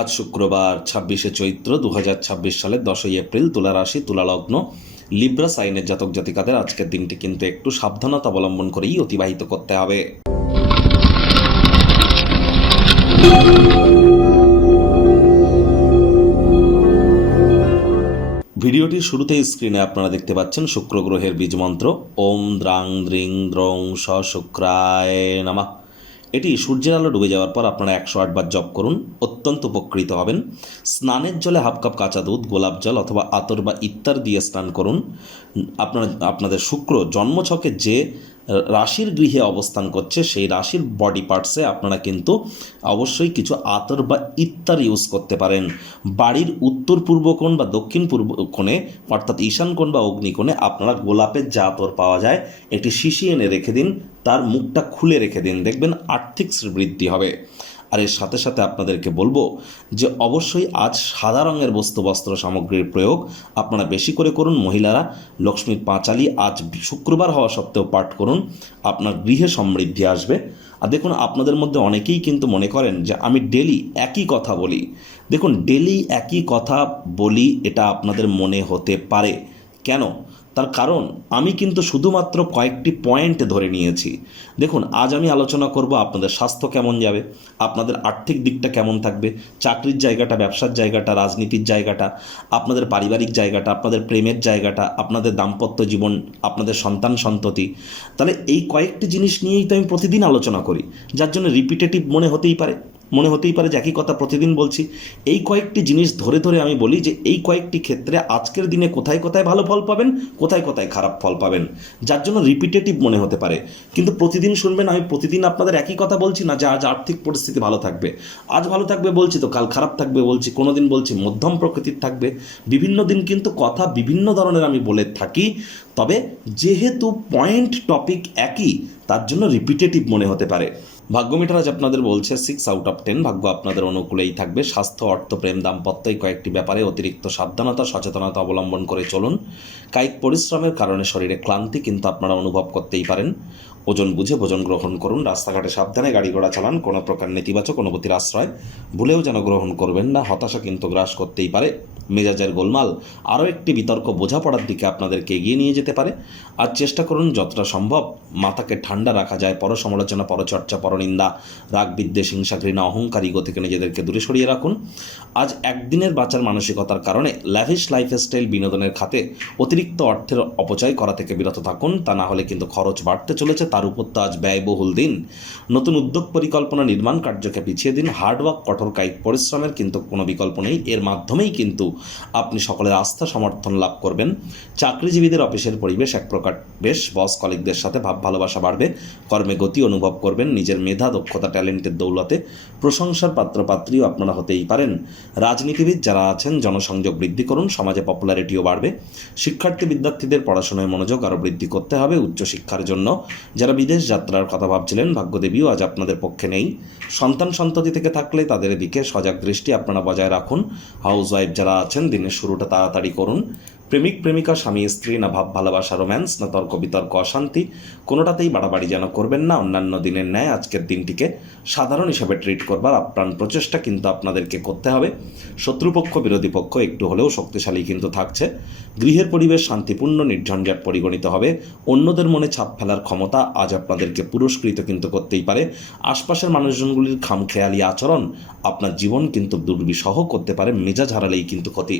আজ শুক্রবার ২৬শে চৈত্র ২০২৬ সালের ১০ই এপ্রিল, তুলা রাশি, তুলা লগ্ন, লিব্রা সাইনের জাতক জাতিকাদের আজকের দিনটি কিন্তু একটু সাবধানতা অবলম্বন করেই অতিবাহিত করতে হবে। ভিডিওটির শুরুতেই স্ক্রিনে আপনারা দেখতে পাচ্ছেন শুক্র গ্রহের বীজমন্ত্র ওম দ্রাং দ্রিং দ্রং স শুক্রায় নমঃ। এটি সূর্যের আলো ডুবে যাওয়ার পর আপনারা ১০৮ বার জপ করুন, অত্যন্ত উপকৃত হবেন। স্নানের জলে হাফ কাপ কাঁচা দুধ, গোলাপ জল অথবা আতর বা ইত্যার দিয়ে স্নান করুন। আপনাদের শুক্র জন্মছকে যে রাশির গৃহে অবস্থান করছে সেই রাশির বডি পার্টসে আপনারা কিন্তু অবশ্যই কিছু আতর বা ইত্যার ইউজ করতে পারেন। বাড়ির উত্তর পূর্ব কোণ বা দক্ষিণ পূর্ব কোণে অর্থাৎ ঈশান কোণ বা অগ্নিকোণে আপনারা গোলাপের যে আতর পাওয়া যায় একটি শিশি এনে রেখে দিন, তার মুখটা খুলে রেখে দিন, দেখবেন আর্থিক বৃদ্ধি হবে। আর এর সাথে সাথে আপনাদেরকে বলবো যে অবশ্যই আজ সাদা রঙের বস্ত্র সামগ্রীর প্রয়োগ আপনারা বেশি করে করুন। মহিলারা লক্ষ্মীর পাঁচালি আজ শুক্রবার হওয়া সত্ত্বেও পাঠ করুন, আপনার গৃহে সমৃদ্ধি আসবে। আর দেখুন, আপনাদের মধ্যে অনেকেই কিন্তু মনে করেন যে আমি ডেলি একই কথা বলি। দেখুন, ডেলি একই কথা বলি এটা আপনাদের মনে হতে পারে। কেন? তার কারণ আমি কিন্তু শুধুমাত্র কয়েকটি পয়েন্ট ধরে নিয়েছি। দেখুন, আজ আমি আলোচনা করব আপনাদের স্বাস্থ্য কেমন যাবে, আপনাদের আর্থিক দিকটা কেমন থাকবে, চাকরির জায়গাটা, ব্যবসার জায়গাটা, রাজনীতির জায়গাটা, আপনাদের পারিবারিক জায়গাটা, আপনাদের প্রেমের জায়গাটা, আপনাদের দাম্পত্য জীবন, আপনাদের সন্তান সন্ততি। তাহলে এই কয়েকটি জিনিস নিয়েই তো আমি প্রতিদিন আলোচনা করি, যার জন্য রিপিটেটিভ মনে হতেই পারে যে একই কথা প্রতিদিন বলছি। এই কয়েকটি জিনিস ধরে ধরে আমি বলি যে এই কয়েকটি ক্ষেত্রে আজকের দিনে কোথায় কোথায় ভালো ফল পাবেন, কোথায় কোথায় খারাপ ফল পাবেন, যার জন্য রিপিটেটিভ মনে হতে পারে। কিন্তু প্রতিদিন শুনবেন, আমি প্রতিদিন আপনাদের একই কথা বলছি না যে আজ আর্থিক পরিস্থিতি ভালো থাকবে, আজ ভালো থাকবে বলছি তো কাল খারাপ থাকবে বলছি, কোনো দিন বলছি মধ্যম প্রকৃতির থাকবে, বিভিন্ন দিন কিন্তু কথা বিভিন্ন ধরনের আমি বলে থাকি। তবে যেহেতু পয়েন্ট টপিক একই, তার জন্য রিপিটেটিভ মনে হতে পারে। ভাগ্য মিটার আজ আপনাদের বলছে 6/10, ভাগ্য আপনাদের অনুকূলেই থাকবে। স্বাস্থ্য, অর্থ, প্রেম, দাম্পত্য এই কয়েকটি ব্যাপারে অতিরিক্ত সাবধানতা সচেতনতা অবলম্বন করে চলুন। কায়িক পরিশ্রমের কারণে শরীরে ক্লান্তি কিন্তু আপনারা অনুভব করতেই পারেন। ওজন বুঝে ভোজন গ্রহণ করুন। রাস্তাঘাটে সাবধানে গাড়ি ঘোড়া চালান। কোনো প্রকার নেতিবাচক অনুভূতির আশ্রয় ভুলেও যেন গ্রহণ করবেন না, হতাশা কিন্তু গ্রাস করতেই পারে। মেজাজের গোলমাল আরও একটি বিতর্ক বোঝাপড়ার দিকে আপনাদেরকে এগিয়ে নিয়ে যেতে পারে। আর চেষ্টা করুন যতটা সম্ভব মাথাকে ঠান্ডা রাখা যায়। পরসমালোচনা, পরচর্চা, পরনিন্দা, রাগ, বিদ্বেষ, হিংসা, ঘৃণা, অহংকার, ইগো থেকে নিজেদেরকে দূরে সরিয়ে রাখুন। আজ একদিনের বাঁচার মানসিকতার কারণে ল্যাভিশ লাইফস্টাইল বিনোদনের খাতে অতিরিক্ত অর্থের অপচয় করা থেকে বিরত থাকুন, তা না হলে কিন্তু খরচ বাড়তে চলেছে, তার উপর তো আজ ব্যয়বহুল দিন। নতুন উদ্যোগ পরিকল্পনা নির্মাণ কার্যকে পিছিয়ে দিন। হার্ডওয়ার্ক, কঠোর কায়িক পরিশ্রমের কিন্তু কোনো বিকল্প নেই, এর মাধ্যমেই কিন্তু আপনি সকলের আস্থা সমর্থন লাভ করবেন। চাকরিজীবীদের অফিসের পরিবেশ এক প্রকার বেশ, বস কলিগদের সাথে ভাব ভালোবাসা বাড়বে, কর্মে গতি অনুভব করবেন, নিজের মেধা, দক্ষতা, ট্যালেন্টের দৌলতে প্রশংসার পাত্রপাত্রীও আপনারা হতেই পারেন। রাজনীতিবিদ যারা আছেন জনসংযোগ বৃদ্ধি করুন, সমাজে পপুলারিটিও বাড়বে। শিক্ষার্থী বিদ্যার্থীদের পড়াশোনায় মনোযোগ আরও বৃদ্ধি করতে হবে উচ্চশিক্ষার জন্য। যারা বিদেশ যাত্রার কথা ভাবছিলেন, ভাগ্যদেবীও আজ আপনাদের পক্ষে নেই। সন্তান সন্ততি থেকে থাকলে তাদের দিকে সজাগ দৃষ্টি আপনারা বজায় রাখুন। হাউসওয়াইফ যারা আছেন দিনের শুরুটা তাড়াতাড়ি করুন। প্রেমিক প্রেমিকা, স্বামী স্ত্রী, না ভাব ভালোবাসা রোম্যান্স, না তর্ক বিতর্ক অশান্তি, কোনোটাতেই বাড়াবাড়ি যেন করবেন না। অন্যান্য দিনের ন্যায় আজকের দিনটিকে সাধারণ হিসাবে ট্রিট করবার আপ্রাণ প্রচেষ্টা কিন্তু আপনাদেরকে করতে হবে। শত্রুপক্ষ, বিরোধী পক্ষ একটু হলেও শক্তিশালী কিন্তু থাকছে। গৃহের পরিবেশ শান্তিপূর্ণ, নির্ঝঞ্ঝাট পরিগণিত হবে। অন্যদের মনে ছাপ ফেলার ক্ষমতা আজ আপনাদেরকে পুরস্কৃত কিন্তু করতেই পারে। আশপাশের মানুষজনগুলির খামখেয়ালি আচরণ আপনার জীবন কিন্তু দুর্বিষহ করতে পারে, মেজাজ হারালেই কিন্তু ক্ষতি।